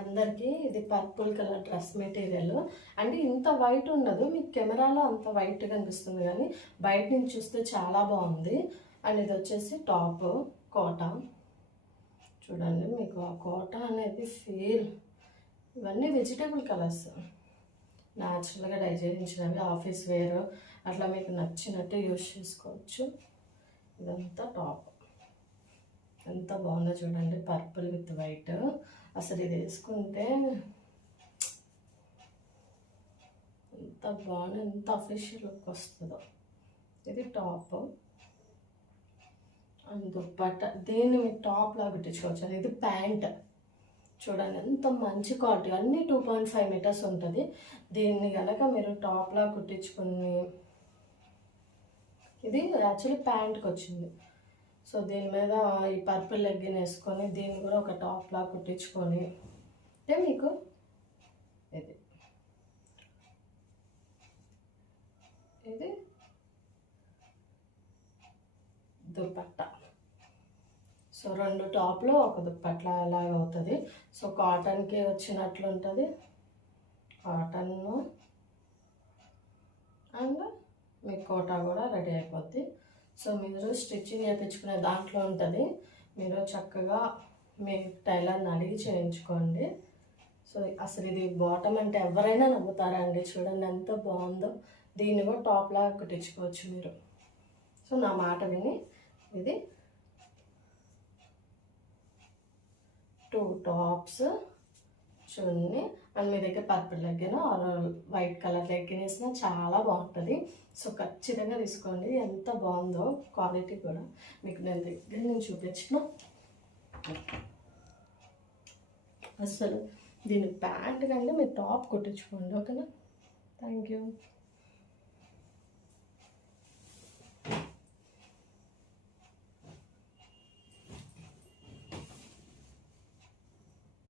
అందరికీ ఇది purple colour dress material. అంటే ఇంత వైట్ ఉండదు, మీకు కెమెరాలో అంత వైట్ కనిపిస్తుంది కానీ బయట నుంచి చూస్తే చాలా బాగుంది. అండ్ ఇది వచ్చేసి టాప్ కోట. చూడండి మీకు ఆ కోట అనేది ఫీల్. ఇవన్నీ వెజిటేబుల్ కలర్స్, న్యాచురల్గా డై చేయించినవి, ఆఫీస్ వేర్ అట్లా మీకు నచ్చినట్టు యూజ్ చేసుకోవచ్చు. ఇదంతా టాప్ ఎంత బాగుందో చూడండి, పర్పుల్ విత్ వైట్. అసలు ఇది వేసుకుంటే ఎంత బాగుంది, ఎంత అఫీషియల్ లుక్ వస్తుందో. ఇది టాప్ అండ్ దుప్పట్ట, దీన్ని మీరు టాప్ లాగా కుట్టించుకోవచ్చు. అది ఇది ప్యాంట్. చూడండి ఎంత మంచి క్వాలిటీ, అన్నీ 2.5 మీటర్స్ ఉంటుంది. దీన్ని కనుక మీరు టాప్ లాగా కుట్టించుకుని, ఇది యాక్చువల్లీ ప్యాంట్కి వచ్చింది. సో దీని మీద ఈ పర్పుల్ లెగ్గిన్ వేసుకొని దీన్ని కూడా ఒక టాప్ లాగా కుట్టించుకొని అంటే మీకు ఇది ఇది దుప్పట్ట. సో 2 టాప్లో ఒక దుప్పట్ల అలాగ అవుతుంది. సో కాటన్కి వచ్చినట్లు ఉంటుంది, కాటన్ అండ్ మీ కోటా కూడా రెడీ అయిపోద్ది. సో మీరు స్టిచ్చింగ్ చేయించుకునే దాంట్లో ఉంటుంది, మీరు చక్కగా మీ టైలర్ని అడిగి చేయించుకోండి. సో అసలు ఇది బాటమ్ అంటే ఎవరైనా నమ్ముతారండి. చూడండి ఎంత బాగుందో. దీన్ని కూడా టాప్ లాగా కుట్టించుకోవచ్చు మీరు. సో నా మాట విని ఇది 2 టాప్స్ చున్నీ అండ్ మీ దగ్గర purple legging or white colour legging వేసినా చాలా బాగుంటుంది. సో ఖచ్చితంగా తీసుకోండి. ఎంత బాగుందో క్వాలిటీ కూడా మీకు నేను దగ్గర నుంచి చూపించిన. అసలు దీని ప్యాంట్ కంటే మీరు టాప్ కుట్టించుకోండి. ఓకేనా? Thank you.